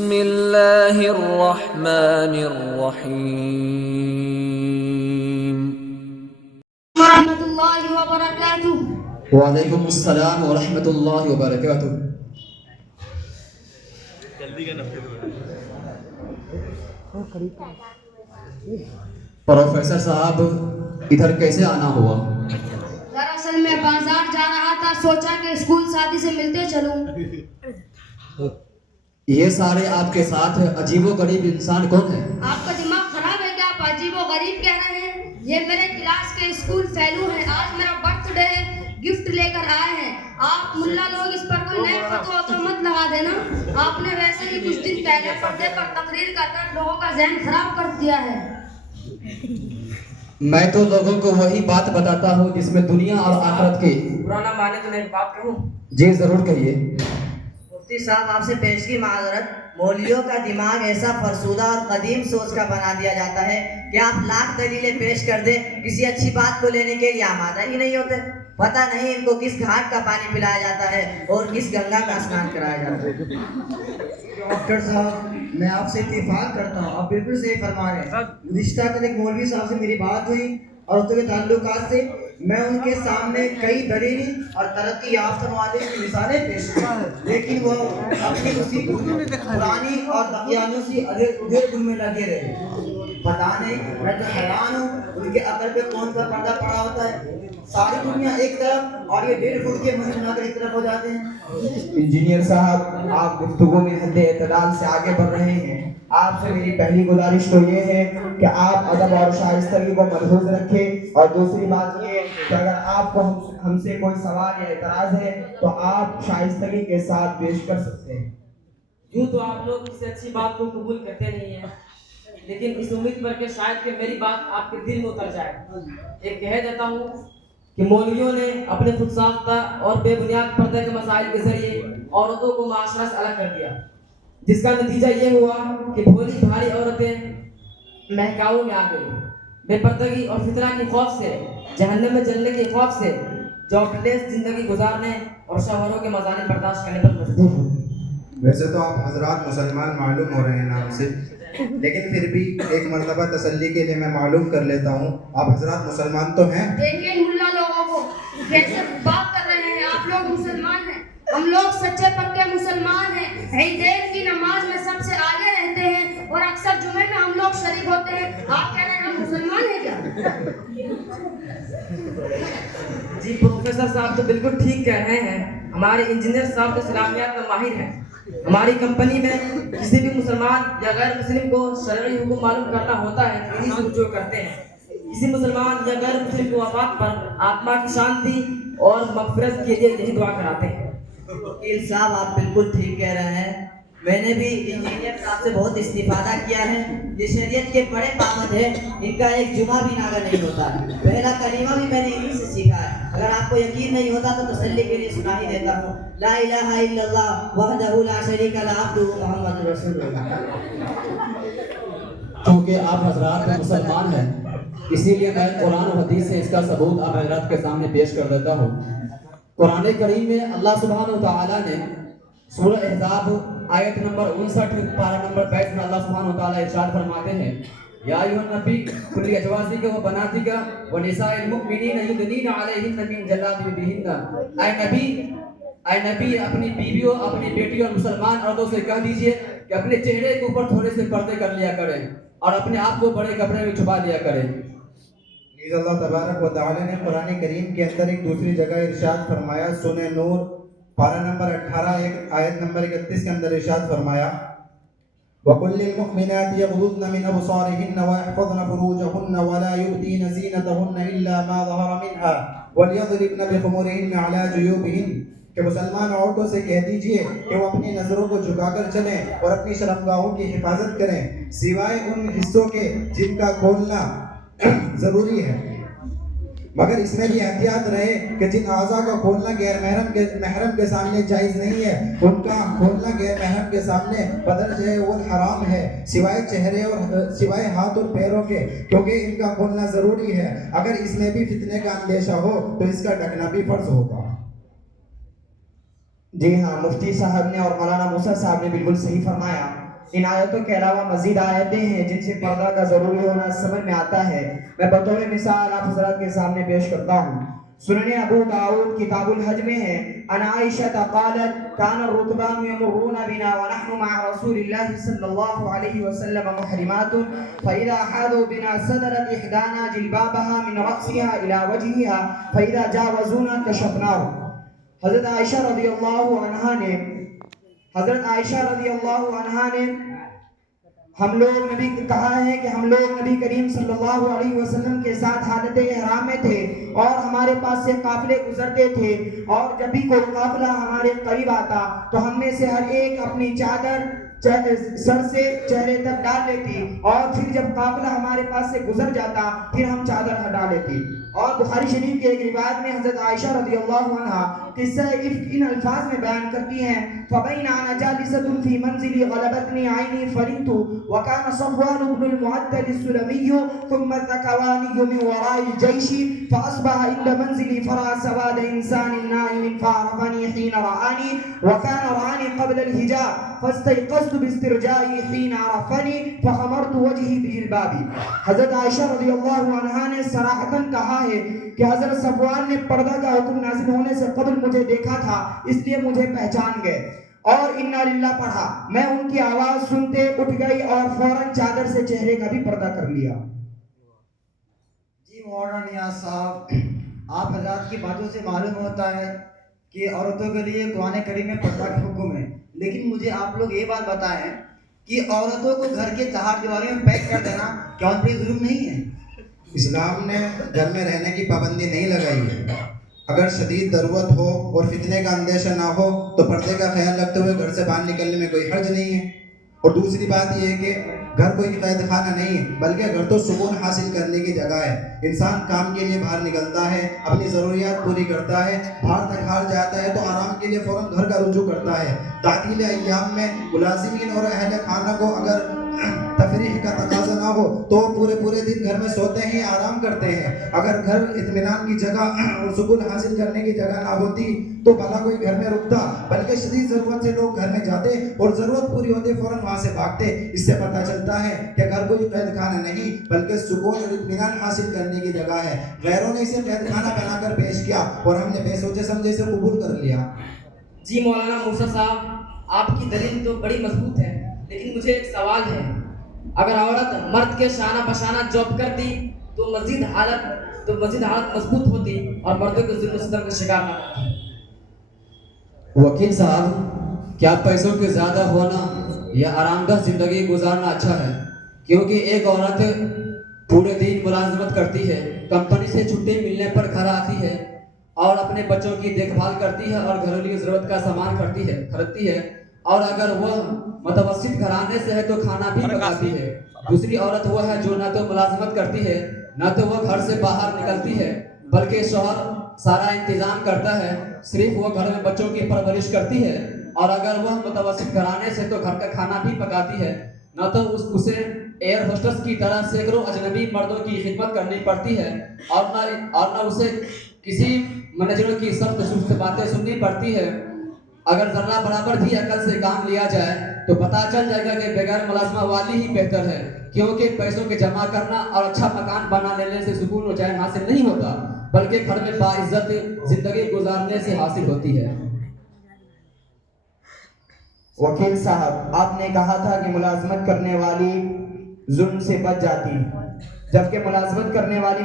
بسم اللہ الرحمن الرحیم. ورحمۃ اللہ وبرکاتہ. وعلیکم السلام ورحمۃ اللہ وبرکاتہ. پروفیسر صاحب ادھر کیسے آنا ہوا؟ دراصل میں بازار جا رہا تھا، سوچا کہ اسکول ساتھی سے ملتے چلوں. یہ سارے آپ کے ساتھ عجیب و غریب انسان کون ہیں؟ آپ کا دماغ خراب ہے کیا؟ آپ عجیب و غریب کہہ رہے ہیں؟ یہ میرے کلاس کے اسکول فیلو ہیں. آج میرا برتھ ڈے ہے، گفٹ لے کر آئے ہیں. آپ ملا لوگ اس پر کوئی نئے فتویٰ تو مت لگا دینا. آپ نے ویسے ہی کچھ دن پہلے پردے پر تقریر کر لوگوں کا ذہن خراب کر دیا ہے. میں تو لوگوں کو وہی بات بتاتا ہوں جس میں دنیا اور آخرت کی. پرانا مانے تو میں ایک بات کہوں. جی ضرور کہیے. مفتی صاحب آپ سے پیش کی معذرت. مولویوں کا دماغ ایسا فرسودہ اور قدیم سوچ کا بنا دیا جاتا ہے کہ آپ لاکھ دلیلیں پیش کر دیں، کسی اچھی بات کو لینے کے لیے آمادہ ہی نہیں ہوتے. پتہ نہیں ان کو کس گھاٹ کا پانی پلایا جاتا ہے اور کس گنگا کا اسنان کرایا جاتا ہے. ڈاکٹر صاحب میں آپ سے اتفاق کرتا ہوں، آپ بالکل صحیح فرما رہے ہیں. گزشتہ کل ایک مولوی صاحب سے میری بات ہوئی عورتوں کے تعلقات سے. میں ان کے سامنے کئی دلیلی اور ترقی یافتہ ممالک کی مثالیں پیش کی، لیکن وہ اپنی اسی پرانی اور دقیانوسی ادھر گن میں لگے رہے. پتہ نہیں، میں تو حیران ہوں ان کے عقل پہ کون سا پردہ پڑا ہوتا ہے. ساری دنیا ایک طرف اور یہ 1.5 فٹ کے مسجد بنا کر ایک طرف ہو جاتے ہیں. انجینئر صاحب آپ گفتگو میں حد اعتدال سے آگے بڑھ رہے ہیں. آپ سے میری پہلی گزارش تو یہ ہے کہ آپ ادب اور شائستگی کو ملحوظ رکھیں، اور دوسری بات یہ کہ اگر آپ کو ہم سے کوئی سوال یا اعتراض ہے تو آپ شائستگی کے ساتھ پیش کر سکتے ہیں. یوں تو آپ لوگ کسی اچھی بات کو قبول کرتے نہیں ہیں، لیکن اس امید پر کہ شاید کہ میری بات آپ کے دل میں اتر جائے، ایک کہہ دیتا ہوں کہ مولویوں نے اپنے خود ساختہ اور بے بنیاد پردے کے مسائل کے ذریعے عورتوں کو معاشرہ سے الگ کر دیا، جس کا نتیجہ یہ ہوا کہ بھولی بھاری عورتیں مہکاؤں میں آ گئی. بے پردگی اور فتنہ کے خوف سے، جہنم میں جلنے کے خوف سے جاب لیس زندگی گزارنے اور شوہروں کے مظالم برداشت کرنے پر مجبور ہو. ویسے تو آپ حضرات مسلمان معلوم ہو رہے ہیں نام سے، لیکن پھر بھی ایک مرتبہ تسلی کے لیے میں معلوم کر لیتا ہوں، آپ حضرات مسلمان تو ہیں؟ دیکھیے ان ملا لوگوں کو کیسے بات کر رہے ہیں. آپ لوگ مسلمان ہیں، ہم لوگ سچے پکے مسلمان ہیں. عیدین کی نماز میں سب سے آگے رہتے ہیں اور اکثر جمعے میں ہم لوگ شریک ہوتے ہیں. آپ کہہ رہے ہیں ہم مسلمان ہیں کیا؟ جی پروفیسر صاحب تو بالکل ٹھیک کہہ رہے ہیں. ہمارے انجینئر صاحب تو اسلامیات میں ماہر ہیں. ہماری کمپنی میں کسی بھی مسلمان یا غیر مسلم کو شرعی حکم معلوم کرنا ہوتا ہے تو انہی سے رجوع کرتے ہیں. کسی مسلمان یا غیر مسلم کو وفات پر آتما کی شانتی اور مغفرت کے لیے یہی دعا کراتے ہیں. وکیل صاحب آپ بالکل ٹھیک کہہ رہے ہیں. میں نے بھی انجینئر صاحب سے بہت استفادہ کیا ہے. یہ شریعت کے بڑے پابند ہیں، ان کا ایک جمعہ بھی ناغہ نہیں ہوتا. پہلا کلمہ بھی میں نے انہی سے سیکھا ہے. اگر آپ کو یقین نہیں ہوتا تو تسلی کے لیے سنا ہی دیتا ہوں. لا الہ الا اللہ وحدہ لا شریک لہ عبدہ محمد رسول اللہ. چونکہ آپ حضرات مسلمان ہیں اسی لیے میں قرآن و حدیث سے اس کا ثبوت آپ حضرات کے سامنے پیش کر دیتا ہوں. قرآن کریم میں اللہ سبحانہ وتعالی نے سورہ احزاب آیت نمبر 59 پارہ نمبر 22 میں اللہ سبحانہ وتعالی ارشاد فرماتے ہیں یا ایھا النبی قل لازواجک و بناتک و نساء المؤمنین یدنین علیہن من جلابیبہن. اے نبی اپنی بیویوں، اپنی بیٹیوں اور مسلمان عورتوں سے کہہ دیجئے کہ اپنے چہرے کے اوپر تھوڑے سے پردے کر لیا کریں اور اپنے آپ کو بڑے کپڑے میں چھپا لیا کریں. نیز اللہ تبارک و تعالی نے قرآن کریم کے اندر ایک دوسری جگہ ارشاد فرمایا، سورہ نور پارہ نمبر 18 آیت نمبر 31 کے اندر ارشاد فرمایا وَقُلْ لِلْمُؤْمِنَاتِ يَغْضُضْنَ مِنْ أَبْصَارِهِنَّ وَيَحْفَظْنَ فُرُوجَهُنَّ وَلَا يُبْدِينَ زِينَتَهُنَّ إِلَّا مَا ظَهَرَ مِنْهَا وَلْيَضْرِبْنَ بِخُمُرِهِنَّ عَلَى جُيُوبِهِنَّ. کہ مسلمان عورتوں سے کہہ دیجئے کہ وہ اپنی نظروں کو جھکا کر چلیں اور اپنی شرمگاہوں کی حفاظت کریں سوائے ان حصوں کے جن کا کھولنا ضروری ہے، مگر اس میں بھی احتیاط رہے کہ جن اعضاء کا کھولنا غیر محرم کے سامنے جائز نہیں ہے ان کا کھولنا غیر محرم کے سامنے بدرجہ اول حرام ہے، سوائے چہرے اور سوائے ہاتھ اور پیروں کے، کیونکہ ان کا کھولنا ضروری ہے. اگر اس میں بھی فتنے کا اندیشہ ہو تو اس کا ڈھکنا بھی فرض ہوگا. جی ہاں، مفتی صاحب نے اور مولانا موسیٰ صاحب نے بالکل صحیح فرمایا. ان آیتوں کے علاوہ مزید آیتیں ہیں جن سے پردہ کا ضروری ہونا سمجھ میں آتا ہے. میں بطور مثال آپ حضرات کے سامنے پیش کرتا ہوں. سنن ابو داؤد کتاب الحج میں ہے ان عائشہ قالت كان الركبان يمرون بنا ونحن مع رسول الله صلى الله عليه وسلم محرمات فإذا حاذوا بنا سدلت إحدانا جلبابها من رأسها إلى وجهها فإذا جاوزونا كشفناه. حضرت عائشہ رضی اللہ عنہا نے ہم لوگ نبی کہا ہے کہ ہم لوگ نبی کریم صلی اللہ علیہ وسلم کے ساتھ حالت احرام میں تھے اور ہمارے پاس سے قافلے گزرتے تھے اور جب بھی کوئی قافلہ ہمارے قریب آتا تو ہم میں سے ہر ایک اپنی چادر سر سے چہرے تک ڈال لیتی اور پھر جب قافلہ ہمارے پاس سے گزر جاتا پھر ہم چادر ہٹا لیتی. اور بخاری شریف کے ایک روایت میں حضرت عائشہ رضی اللہ عنہا قصہ افک ان الفاظ میں بیان کرتی ہیں فبین انا جالسۃ فی منزلی غلبتنی عینی فرنت وکان صفوان بن المعطل السلمی ثم الذکوانی من وراء الجیش فاصبح عند منزلی فرا سواد انسان نائم فعرفنی حین رآنی وکان رآنی قبل الحجاب فاستيقظت باسترجائي حين عرفني فخمرت وجهي بجلبابي. حضرت عائشہ رضی اللہ عنہا نے صراحتاً کہا ہے کہ حضرت صفوان نے پردہ کا حکم نازل ہونے سے قبل مجھے دیکھا تھا اس لیے مجھے پہچان گئے اور انا للہ پڑھا. میں ان کی آواز سنتے اٹھ گئی اور فوراً چادر سے چہرے کا بھی پردہ کر لیا. جی مولانا نیاز صاحب، آپ حضرات کی باتوں سے معلوم ہوتا ہے کہ عورتوں کے لیے قرآن کریم میں پردہ کا حکم ہے، لیکن مجھے آپ لوگ یہ بات بتائیں کہ عورتوں کو گھر کے چہار دیواری میں پیک کر دینا کیا ان پر ظلم نہیں ہے؟ اسلام نے گھر میں رہنے کی پابندی نہیں لگائی ہے. اگر شدید ضرورت ہو اور فتنے کا اندیشہ نہ ہو تو پردے کا خیال رکھتے ہوئے گھر سے باہر نکلنے میں کوئی حرج نہیں ہے. اور دوسری بات یہ ہے کہ گھر کوئی قید خانہ نہیں ہے بلکہ گھر تو سکون حاصل کرنے کی جگہ ہے. انسان کام کے لیے باہر نکلتا ہے، اپنی ضروریات پوری کرتا ہے، باہر تک جاتا ہے تو آرام کے لیے فوراً گھر کا رجوع کرتا ہے. تعطیل ایام میں ملازمین اور اہل خانہ کو اگر تفریح کا تقاضا نہ ہو تو پورے دن گھر میں سوتے ہیں، آرام کرتے ہیں. اگر گھر اطمینان کی جگہ اور سکون حاصل کرنے کی جگہ نہ ہوتی تو بھلا کوئی گھر میں رکتا، بلکہ شدید ضرورت سے لوگ گھر میں جاتے اور ضرورت پوری ہوتے فوراً وہاں سے بھاگتے. اس سے پتہ چلتا ہے کہ گھر کوئی قید خانہ نہیں بلکہ سکون اور اطمینان حاصل کرنے کی جگہ ہے. غیروں نے اسے قید خانہ بنا کر پیش کیا اور ہم نے بے سوچے سمجھے اسے قبول کر لیا. جی مولانا موسیٰ صاحب، آپ کی دلیل تو بڑی مضبوط ہے، لیکن مجھے ایک سوال ہے. اگر عورت مرد کے شانہ بشانہ جاب کرتی تو مزید حالت مضبوط ہوتی اور مردوں کے ظلم و ستم کا شکار نہ ہوتی. وکیل صاحب، کیا پیسوں کے زیادہ ہونا یا آرام دہ زندگی گزارنا اچھا ہے؟ کیونکہ ایک عورت پورے دن ملازمت کرتی ہے، کمپنی سے چھٹی ملنے پر گھر آتی ہے اور اپنے بچوں کی دیکھ بھال کرتی ہے اور گھریلو ضرورت کا سامان خریدتی ہے، اور اگر وہ متوسط گھرانے سے ہے تو کھانا بھی پکاتی ہے. دوسری عورت وہ ہے جو نہ تو ملازمت کرتی ہے نہ تو وہ گھر سے باہر نکلتی ہے بلکہ شوہر سارا انتظام کرتا ہے، صرف وہ گھر میں بچوں کی پرورش کرتی ہے. اور اگر وہ متوسط گھرانے سے تو گھر کا کھانا بھی پکاتی ہے، نہ تو اسے ایئر ہوسٹس کی طرح سینکڑوں اجنبی مردوں کی خدمت کرنی پڑتی ہے اور نہ اسے کسی منیجروں کی سخت باتیں سننی پڑتی ہے. اگر ذرہ برابر بھی عقل سے کام لیا جائے تو پتہ چل جائے گا کہ بغیر ملازمہ والی ہی بہتر ہے، کیونکہ پیسوں کے جمع کرنا اور اچھا مکان بنا لینے سے سکون و چین حاصل نہیں ہوتا بلکہ گھر میں باعزت زندگی گزارنے سے حاصل ہوتی ہے. وکیل صاحب، آپ نے کہا تھا کہ ملازمت کرنے والی ظلم سے بچ جاتی جبکہ ملازمت کرنے والی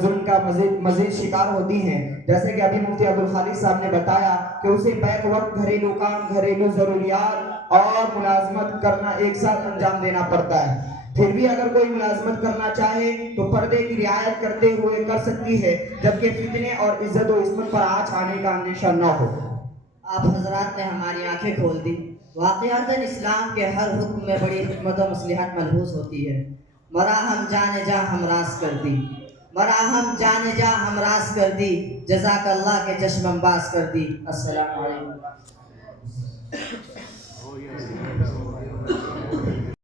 ظلم کا مزید شکار ہوتی ہیں. جیسے کہ ابھی مفتی عبدالخالق صاحب نے بتایا کہ اسے بیک وقت گھریلو کام، گھریلو ضروریات اور ملازمت کرنا ایک ساتھ انجام دینا پڑتا ہے. پھر بھی اگر کوئی ملازمت کرنا چاہے تو پردے کی رعایت کرتے ہوئے کر سکتی ہے جبکہ فتنے اور عزت و عصمت پر آنچ آنے کا اندیشہ نہ ہو. آپ حضرات نے ہماری آنکھیں کھول دی. واقعاتاً اسلام کے ہر حکم میں بڑی حکمت و مصلحت ملحوظ ہوتی ہے. مراہم جانے جا ہمراز کر دی، مراہم جانے جا ہمراز کر دی، جزاک اللہ کے چشم انباز کر دی. السلام علیکم.